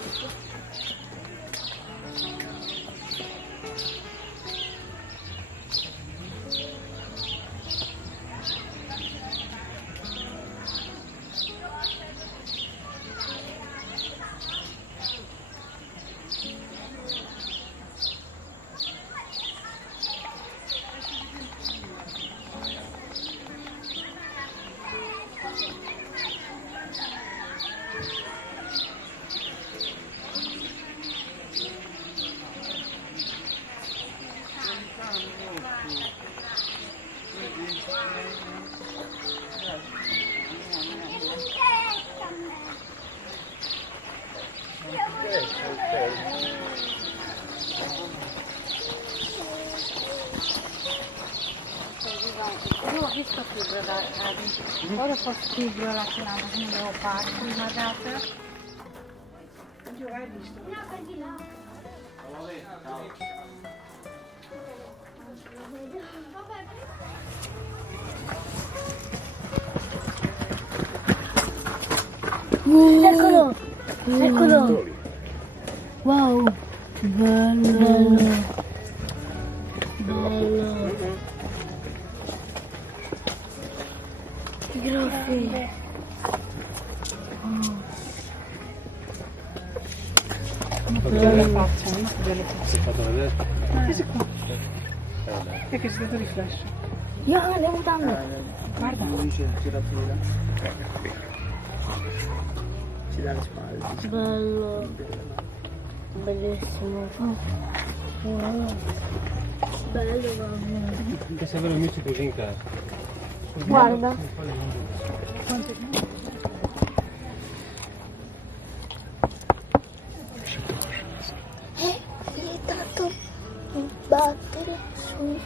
fatto. Io ho visto più ora fa schifo la cena, quindi devo fare una data. Giù, hai visto? No, per di là. Eccolo! Eccolo! Wow! Bello! Bello! Graffi! Bella faccia, no? Bella faccia. Fatto vedere? Questo qua. E che è stato riflesso. Io le mutande! Guarda. Ci dà le spalle. Bello! Bellissimo! Wow. Bello, mamma! Anche se avere amici così in casa. Guarda! È vietato battere su.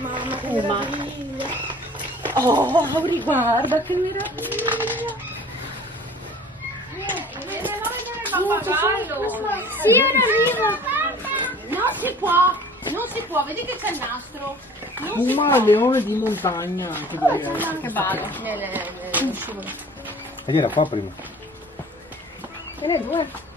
Mamma che meraviglia! Oh, Auri, guarda che meraviglia! Sì, ora arrivo. Non si può, vedi che c'è il nastro. Un leone di montagna. Che Che vado. Ed era qua prima. E le due?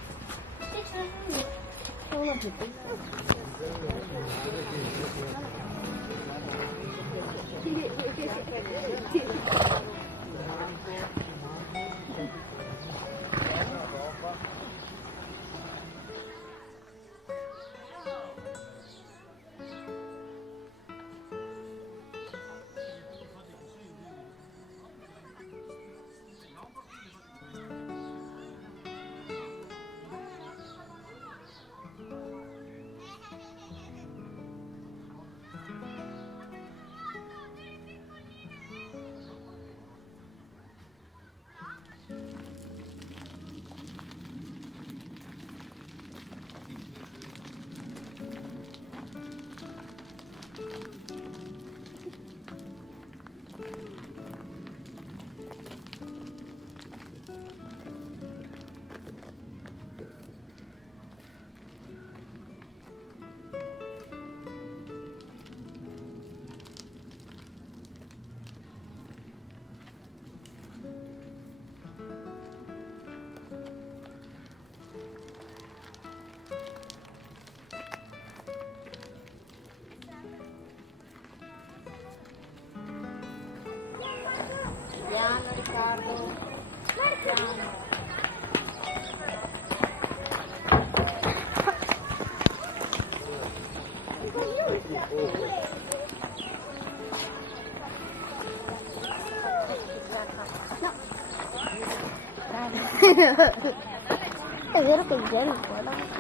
È vero che il gelo è quello.